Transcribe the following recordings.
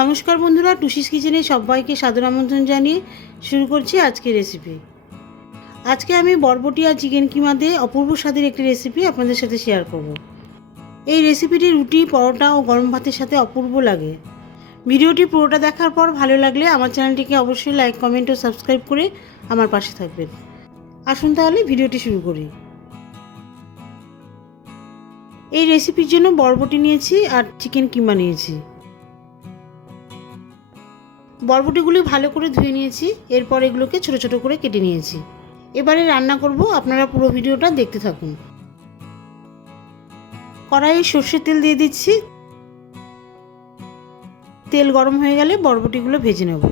নমস্কার বন্ধুরা, টুসিস কিচেনে সবাইকে সাদর আমন্ত্রণ জানিয়ে শুরু করছি আজকের রেসিপি। আজকে আমি বরবটি আর চিকেন কিমা দিয়ে অপূর্ব স্বাদের একটি রেসিপি আপনাদের সাথে শেয়ার করব। এই রেসিপিটি রুটি, পরোটা ও গরম ভাতের সাথে অপূর্ব লাগে। ভিডিওটি পুরোটা দেখার পর ভালো লাগলে আমার চ্যানেলটিকে অবশ্যই লাইক, কমেন্ট ও সাবস্ক্রাইব করে আমার পাশে থাকবেন। আসুন তাহলে ভিডিওটি শুরু করি। এই রেসিপির জন্য বরবটি নিয়েছি আর চিকেন কিমা নিয়েছি। বরবটিগুলি ভালো করে ধুয়ে নিয়েছি, এরপর এগুলোকে ছোট ছোট করে কেটে নিয়েছি। এবারে রান্না করব, আপনারা পুরো ভিডিওটা দেখতে থাকুন। কড়াইয়ে সর্ষের তেল দিয়ে দিচ্ছি। তেল গরম হয়ে গেলে বরবটিগুলো ভেজে নেব।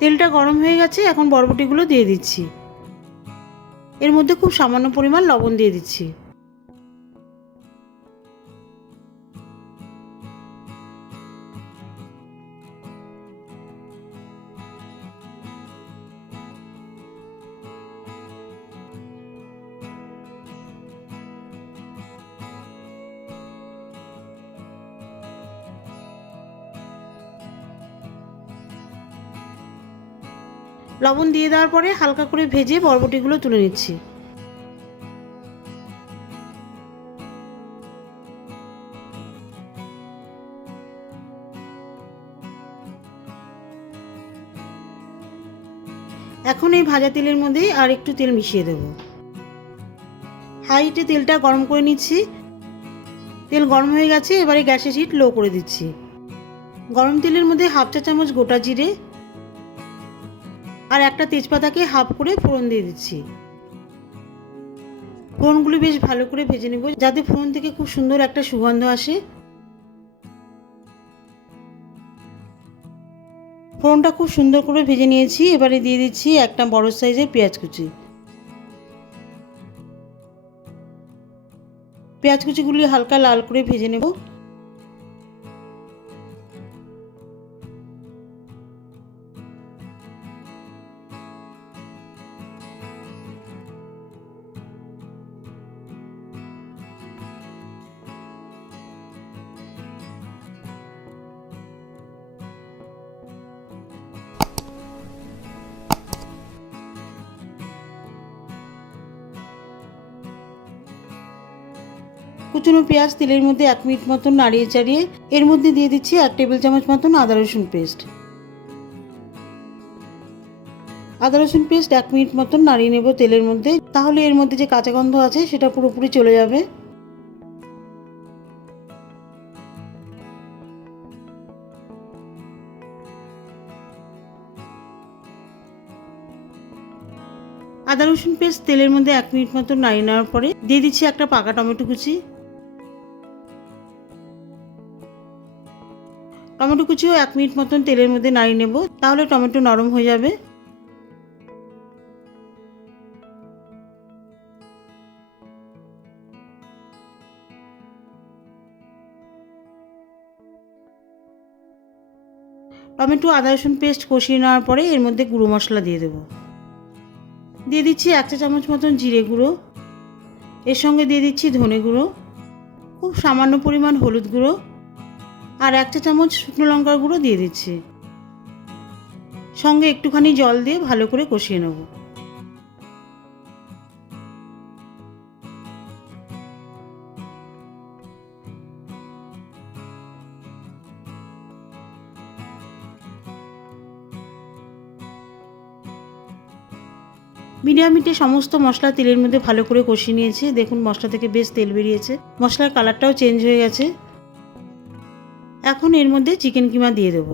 তেলটা গরম হয়ে গেছে, এখন বরবটিগুলো দিয়ে দিচ্ছি। এর মধ্যে খুব সামান্য পরিমাণ লবণ দিয়ে দিচ্ছি। লবণ দিয়ে দেওয়ার পরে হালকা করে ভেজে বরবটিগুলো তুলে নিচ্ছি। এখন এই ভাজা তেলের মধ্যে আর একটু তেল মিশিয়ে দেব। হাই হিটে তেলটা গরম করে নিচ্ছি। তেল গরম হয়ে গেছে, এবারে গ্যাসের হিট লো করে দিচ্ছি। গরম তেলের মধ্যে হাফ চা চামচ গোটা জিরে আর একটা তেজপাতাকে হাফ করে ফোড়ন দিয়ে দিচ্ছি। ফোড়নগুলি বেশ ভালো করে ভেজে নেব, যাতে ফোড়ন থেকে খুব সুন্দর একটা সুগন্ধ আসে। ফোড়নটা খুব সুন্দর করে ভেজে নিয়েছি। এবারে দিয়ে দিচ্ছি একটা বড় সাইজের পেঁয়াজ কুচি। পেঁয়াজ কুচিগুলি হালকা লাল করে ভেজে নেব। কুচনো পেঁয়াজ তেলের মধ্যে 1 মিনিট মতন নাড়িয়ে চাড়িয়ে এর মধ্যে দিয়ে দিচ্ছি 1 টেবিল চামচ মতন আদা রসুন পেস্ট। আদা রসুন পেস্ট 1 মিনিট মতন নাড়িয়ে নেব তেলের মধ্যে, তাহলে এর মধ্যে যে কাঁচা গন্ধ আছে সেটা পুরোপুরি চলে যাবে। আদা রসুন পেস্ট তেলের মধ্যে 1 মিনিট মতন নাড়িয়ে নেওয়ার পরে দিয়ে দিচ্ছি একটা পাকা টমেটো কুচি। টমেটো কুচিও 1 মিনিট মতন তেলের মধ্যে নাড়িয়ে নেব, তাহলে টমেটো নরম হয়ে যাবে। টমেটো আদা রসুন পেস্ট কষিয়ে নেওয়ার পরে এর মধ্যে গুঁড়ো মশলা দিয়ে দেব। দিয়ে দিচ্ছি 1 চা চামচ মতন জিরে গুঁড়ো, এর সঙ্গে দিয়ে দিচ্ছি ধনে গুঁড়ো, খুব সামান্য পরিমাণ হলুদ গুঁড়ো আর 1 চা চামচ শুকনো লঙ্কার গুঁড়ো দিয়ে দিচ্ছি। সঙ্গে একটুখানি জল দিয়ে ভালো করে কষিয়ে নেব। মিডিয়াম হিটে সমস্ত মশলা তেলের মধ্যে ভালো করে কষিয়ে নিয়েছি। দেখুন মশলা থেকে বেশ তেল বেরিয়েছে, মশলার কালারটাও চেঞ্জ হয়ে গেছে। এখন এর মধ্যে চিকেন কিমা দিয়ে দেব।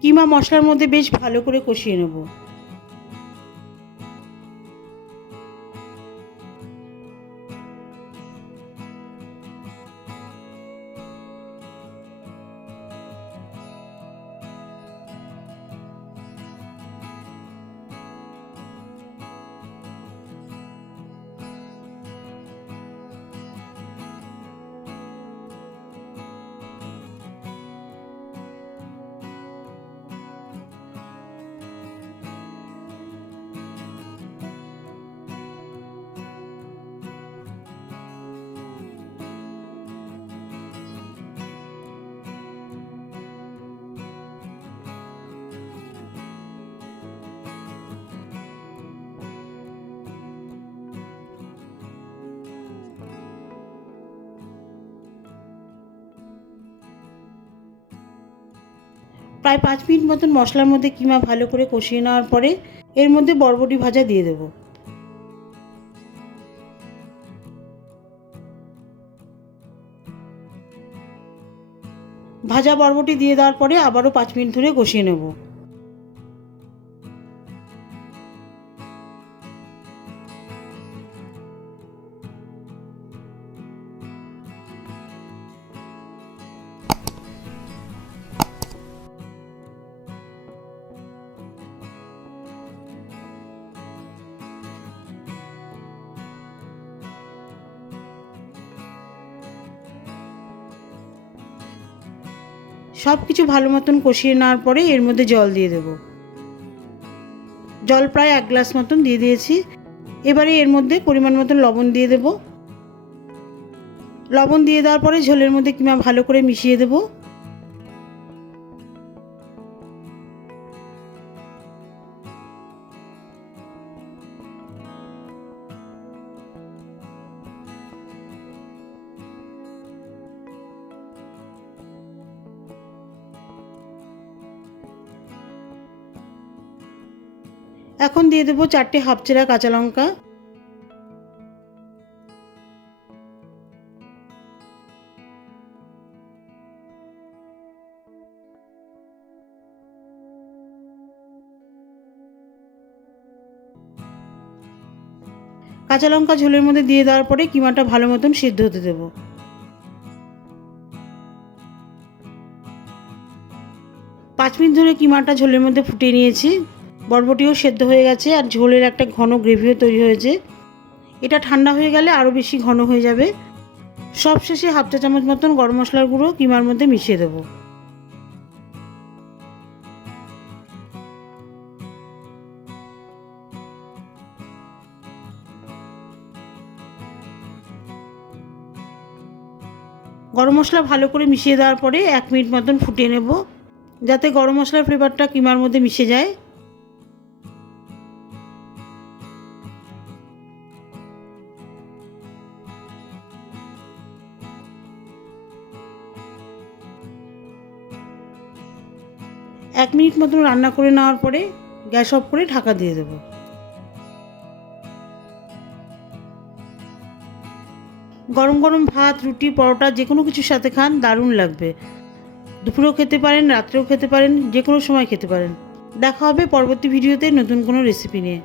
কিমা মশলার মধ্যে বেশ ভালো করে কষিয়ে নেব। প্রায় 5 মিনিট মতন মশলার মধ্যে কিমা ভালো করে কষিয়ে নেওয়ার পরে এর মধ্যে বরবটি ভাজা দিয়ে দেব। ভাজা বরবটি দিয়ে দেওয়ার পরে আবারও 5 মিনিট ধরে কষিয়ে নেব। সব কিছু ভালো মতন কষিয়ে নেওয়ার পরে এর মধ্যে জল দিয়ে দেব। জল প্রায় 1 গ্লাস মতন দিয়ে দিয়েছি। এবারে এর মধ্যে পরিমাণ মতন লবণ দিয়ে দেব। লবণ দিয়ে দেওয়ার পরে ঝোলের মধ্যে কিমা ভালো করে মিশিয়ে দেব। এখন দিয়ে দেবো 4টে হাফ চেরা কাঁচা লঙ্কা। কাঁচা লঙ্কা ঝোলের মধ্যে দিয়ে দেওয়ার পরে কিমাটা ভালো মতন সিদ্ধ হতে দেব। 5 মিনিট ধরে কিমাটা ঝোলের মধ্যে ফুটিয়ে নিয়েছি। বরবটিও সেদ্ধ হয়ে গেছে আর ঝোলের একটা ঘন গ্রেভিও তৈরি হয়েছে। এটা ঠান্ডা হয়ে গেলে আরও বেশি ঘন হয়ে যাবে। সবশেষে হাফ চা চামচ মতন গরম মশলার গুঁড়ো কিমার মধ্যে মিশিয়ে দেবো। গরম মশলা ভালো করে মিশিয়ে দেওয়ার পরে 1 মিনিট মতন ফুটিয়ে নেব, যাতে গরম মশলার ফ্লেভারটা কিমার মধ্যে মিশে যায়। এক মিনিট মতন রান্না করে নেওয়ার পরে গ্যাস অফ করে ঢাকা দিয়ে দেব। গরম গরম ভাত, রুটি, পরোটা যে কোনো কিছুর সাথে খান, দারুণ লাগবে। দুপুরেও খেতে পারেন, রাত্রেও খেতে পারেন, যে কোনো সময় খেতে পারেন। দেখা হবে পরবর্তী ভিডিওতে নতুন কোনো রেসিপি নিয়ে।